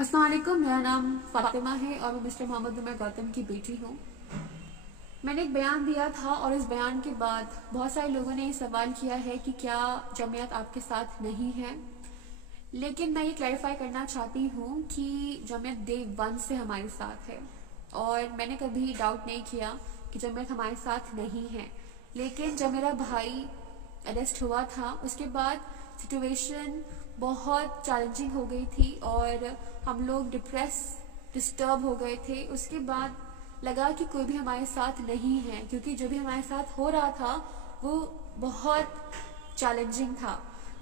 अस्सलाम वालेकुम, मेरा नाम फातिमा है और मैं मिस्टर मोहम्मद उमर गौतम की बेटी हूँ। मैंने एक बयान दिया था और इस बयान के बाद बहुत सारे लोगों ने ये सवाल किया है कि क्या जमीयत आपके साथ नहीं है। लेकिन मैं ये क्लैरिफाई करना चाहती हूँ कि जमीयत डे 1 से हमारे साथ है और मैंने कभी डाउट नहीं किया कि जमीयत हमारे साथ नहीं है। लेकिन जब मेरा भाई अरेस्ट हुआ था उसके बाद सिचुएशन बहुत चैलेंजिंग हो गई थी और हम लोग डिस्टर्ब हो गए थे। उसके बाद लगा कि कोई भी हमारे साथ नहीं है, क्योंकि जो भी हमारे साथ हो रहा था वो बहुत चैलेंजिंग था।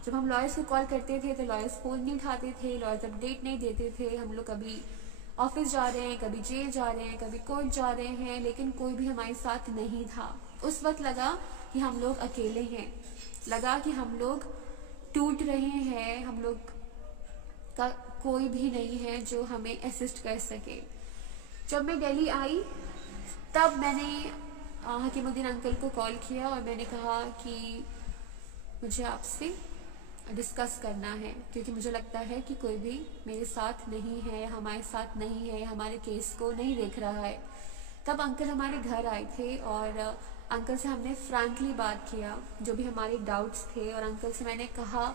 जब हम लॉयर्स को कॉल करते थे तो लॉयर्स फ़ोन नहीं उठाते थे, लॉयर्स अपडेट नहीं देते थे। हम लोग कभी ऑफिस जा रहे हैं, कभी जेल जा रहे हैं, कभी कोर्ट जा रहे हैं, लेकिन कोई भी हमारे साथ नहीं था। उस वक्त लगा कि हम लोग अकेले हैं, लगा कि हम लोग टूट रहे हैं, हम लोग का कोई भी नहीं है जो हमें असिस्ट कर सके। जब मैं दिल्ली आई तब मैंने हकीमुद्दीन अंकल को कॉल किया और मैंने कहा कि मुझे आपसे डिस्कस करना है, क्योंकि मुझे लगता है कि कोई भी मेरे साथ नहीं है, हमारे साथ नहीं है, हमारे केस को नहीं देख रहा है। तब अंकल हमारे घर आए थे और अंकल से हमने फ्रैंकली बात किया जो भी हमारे डाउट्स थे, और अंकल से मैंने कहा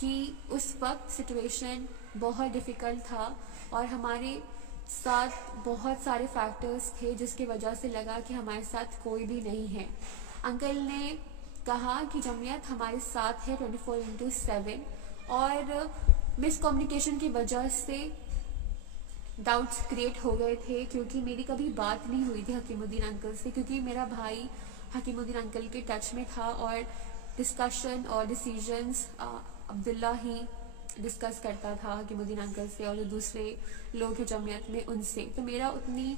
कि उस वक्त सिचुएशन बहुत डिफ़िकल्ट था और हमारे साथ बहुत सारे फैक्टर्स थे जिसकी वजह से लगा कि हमारे साथ कोई भी नहीं है। अंकल ने कहा कि जमीयत हमारे साथ है 24/7 और मिसकम्युनिकेशन की वजह से डाउट्स क्रिएट हो गए थे, क्योंकि मेरी कभी बात नहीं हुई थी हकीमुद्दीन अंकल से, क्योंकि मेरा भाई हकीमुद्दीन अंकल के टच में था और डिस्कशन और डिसीजंस अब्दुल्ला ही डिस्कस करता था हकीमुद्दीन अंकल से और जो दूसरे लोग हैं जमीयत में उनसे। तो मेरा उतनी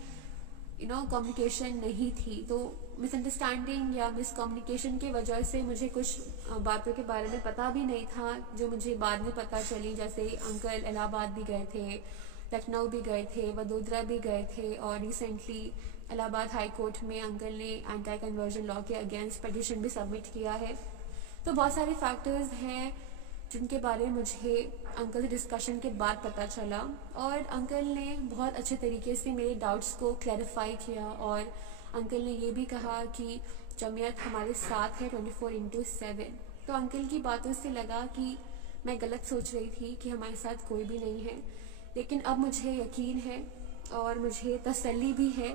कम्युनिकेशन नहीं थी, तो मिसअंडरस्टैंडिंग या मिसकम्युनिकेशन की वजह से मुझे कुछ बातों के बारे में पता भी नहीं था जो मुझे बाद में पता चली। जैसे अंकल इलाहाबाद भी गए थे, लखनऊ भी गए थे, वडोदरा भी गए थे और रिसेंटली इलाहाबाद हाई कोर्ट में अंकल ने एंटी कन्वर्जन लॉ के अगेंस्ट पिटीशन भी सबमिट किया है। तो बहुत सारे फैक्टर्स हैं जिनके बारे में मुझे अंकल से डिस्कशन के बाद पता चला और अंकल ने बहुत अच्छे तरीके से मेरे डाउट्स को क्लैरिफाई किया और अंकल ने ये भी कहा कि जमीयत हमारे साथ है 24/7। तो अंकल की बातों से लगा कि मैं गलत सोच रही थी कि हमारे साथ कोई भी नहीं है, लेकिन अब मुझे यकीन है और मुझे तसल्ली भी है